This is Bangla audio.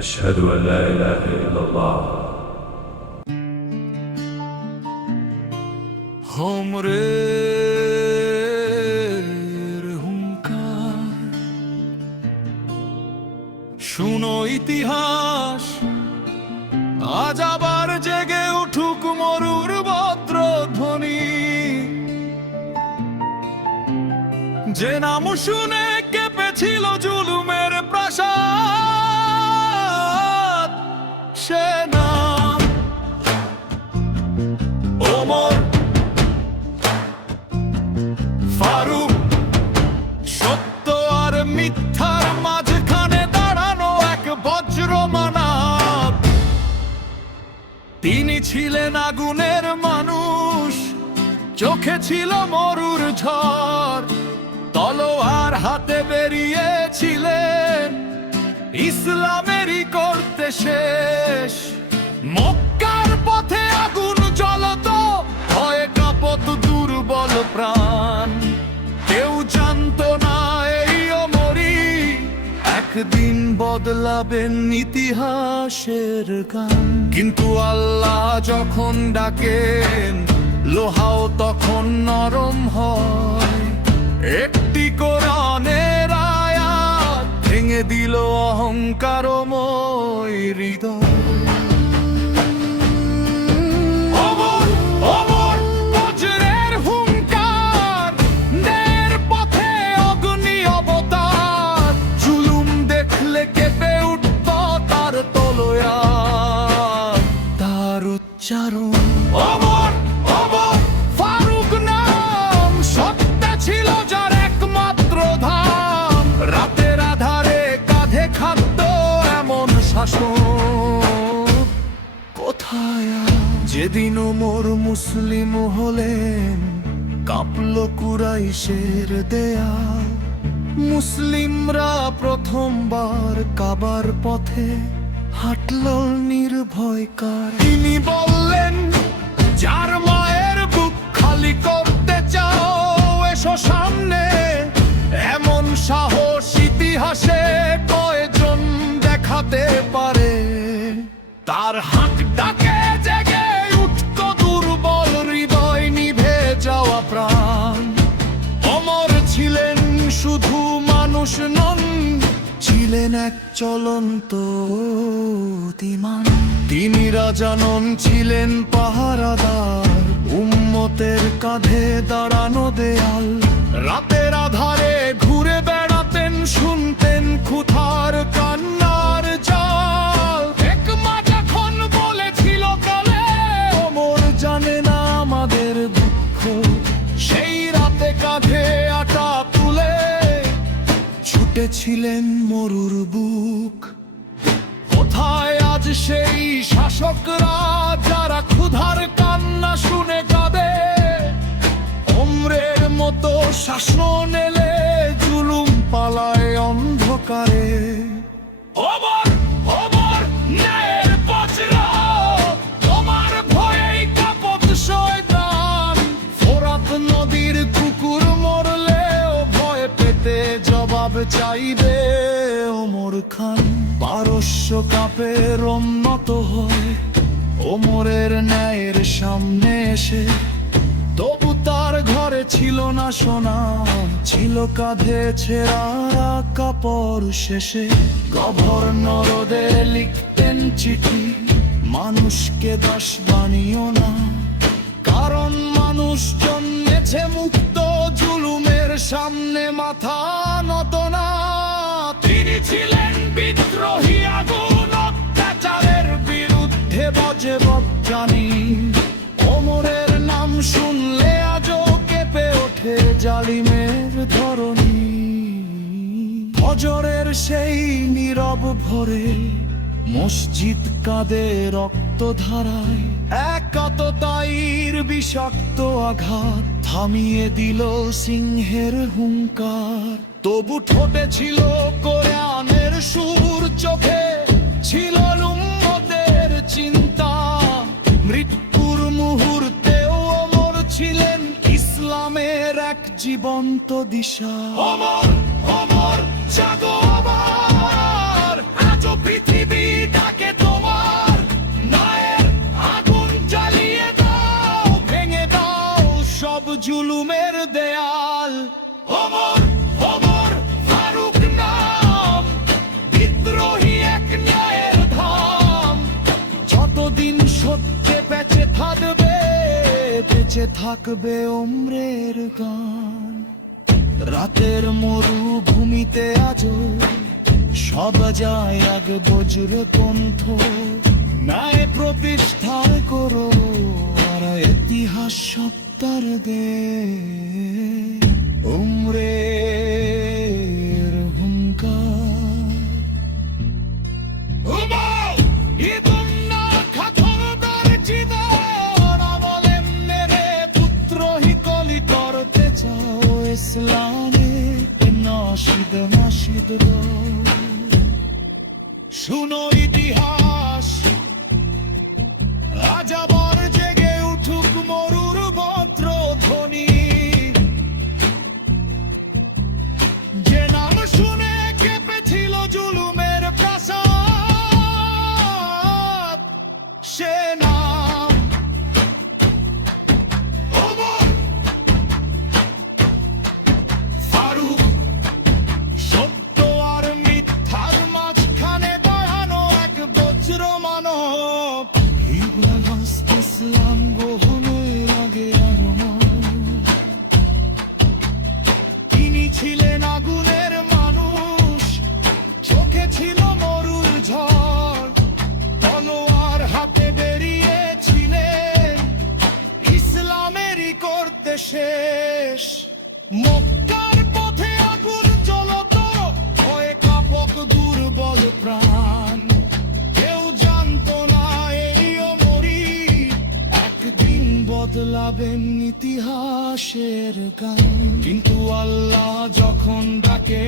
أشهد أن لا إله إلا الله হোমরের হুঙ্কার শুনো ইতিহাস আজ আবার জেগে উঠুক মরুর বদ্র ধ্বনি যে নাম শুনে কেঁপেছিল জুলুমের প্রাসাদ সে নাম ওমর ফারুক। সত্য আর মিথ্যার মাঝখানে দাঁড়ানো এক বজ্র মানব। তিনি ছিলেন আগুনের মানুষ, চোখে ছিল মরুর ঝড়, তলোয়ার হাতে বেরিয়েছিলেন ইসলামেরই করতে শেষ। মক্কার পথে আগুন জ্বলত, ভয়ে কাঁপত দুর্বল প্রাণ। কেউ জানতো না এই ওমরই একদিন বদলাবেন ইতিহাসের গান। কিন্তু আল্লাহ যখন ডাকেন লোহাও তখন নরম হয়। একটি কোরআনের আয়াত ভেঙে দিল অহংকারময় হৃদয়। ওমর ওমর ফারুক নাম সত্য ছিল যার একমাত্র ধাম। রাতের আধারে কাঁধে খাদ্য এমন শাসক কোথায়? যেদিন ওমর মুসলিম হলেন কাঁপল কুরাইশের দেয়াল। মুসলিমরা প্রথমবার কাবার পথে হাঁটল নির্ভয়কার। তিনি বললেন, যার মায়ের বুক খালি করতে চাও এসো সামনে। এমন সাহস ইতিহাসে কয়জন দেখাতে পারে? তার হাঁক ডাকে জেগে উঠত দুর্বল হৃদয়, নিভে যাওয়া প্রাণ। ওমর ছিলেন শুধু মানুষ নন, ছিলেন এক চলন্ত ঈমান। তিনি রাজা নন, ছিলেন পাহারাদার, উম্মতের কাঁধে দাঁড়ানো দেয়াল। রাতের আধারে ঘুরে বেড়াতেন, শুনতেন ক্ষুধার কান্নার জাল। এক মা যখন বলেছিল কালে ওমর জানে না আমাদের দুঃখ, সেই রাতে কাঁধে আটা তুলে ছুটেছিলেন মরুর বুক। কোথায় আজ সেই শাসকরা যারা ক্ষুধার কান্না শুনে কাঁদে? ওমরের মতো শাসন এলে জুলুম পালায় অন্ধকারে। ওমর ওমর ন্যায়ের বজ্র, তোমার ভয়েই কাঁপত শয়তান। ফোরাত নদীর কুকুর মরলেও ভয় পেতে জবাব চাইবে ওমর খান। পারস্য কাঁপে রোমনত হয় ওমরের ন্যায়ের সামনে এসে। তবু তার ঘরে ছিল না সোনা, ছিল কাঁধে ছেঁড়া কাপড় শেষে। গভর্নরদের লিখতেন চিঠি, মানুষকে দাস বানিও না, কারণ মানুষ জন্মেছে মুক্ত, জুলুমের সামনে মাথা নত না। তিনি ছিলেন বিদ্রোহী, আগুন অত্যাচারের বিরুদ্ধে বজে বজ্জানি। ওমরের নাম শুনলে আজও কেঁপে ওঠে জালিমের ধরনী। ফজরের সেই নীরব ভোরে মসজিদ কাঁদে রক্ত ধারায়। একাত্মতার বিষাক্ত আঘাত থামিয়ে দিল সিংহের হুঙ্কার। তবু ঠোঁটে ছিল কোরআনের সুর, চোখে ছিল উম্মতের চিন্তা। মৃত্যুর মুহূর্তেও ওমর ছিলেন ইসলামের এক জীবন্ত দিশা। ওমর ওমর জাগো আবার, আজ আজও পৃথিবী ডাকে তোমার ন্যায়ের আগুন জ্বালিয়ে দাও, ভেঙে দাও সব জুলুমের দেয়াল। ওমর ওমর ফারুক নাম, বিদ্রোহী এক ন্যায়ের ধাম। যতদিন সত্যে বেঁচে থাকবে ওমরের গান। রাতের মরুভূমিতে আজও সব যায় আগ বজ্র কণ্ঠ, ন্যায় প্রতিষ্ঠা করো আর ইতিহাস সত্তার দে। ওমরের হুঙ্কার ইসলামে নাশিদ নাশিদ শুনো ইতিহাস, আজ আবার জেগে উঠুক মরুর বজ্র ধ্বনি। যে নাম শুনে কেঁপেছিল জুলুমের প্রাসাদ, সে নাম ওমর ফারুক। সত্য আর মিথ্যার মাঝখানে দাঁড়ানো এক বজ্র মানব। ইসলাম গ্রহণের আগে তিনি ছিলেন আগুনের মানুষ, চোখে ছিল মরুর ঝড়, তলোয়ার হাতে বেরিয়েছিলেন ইসলামেরই করতে শেষ। মক্কার পথে আগুন জ্বলত, হয়ে কাঁপক দুর্বল প্রাণ। কেউ জানতো না এই ওমরই একদিন বদলাবেন ইতিহাসের গান। কিন্তু আল্লাহ যখন ডাকে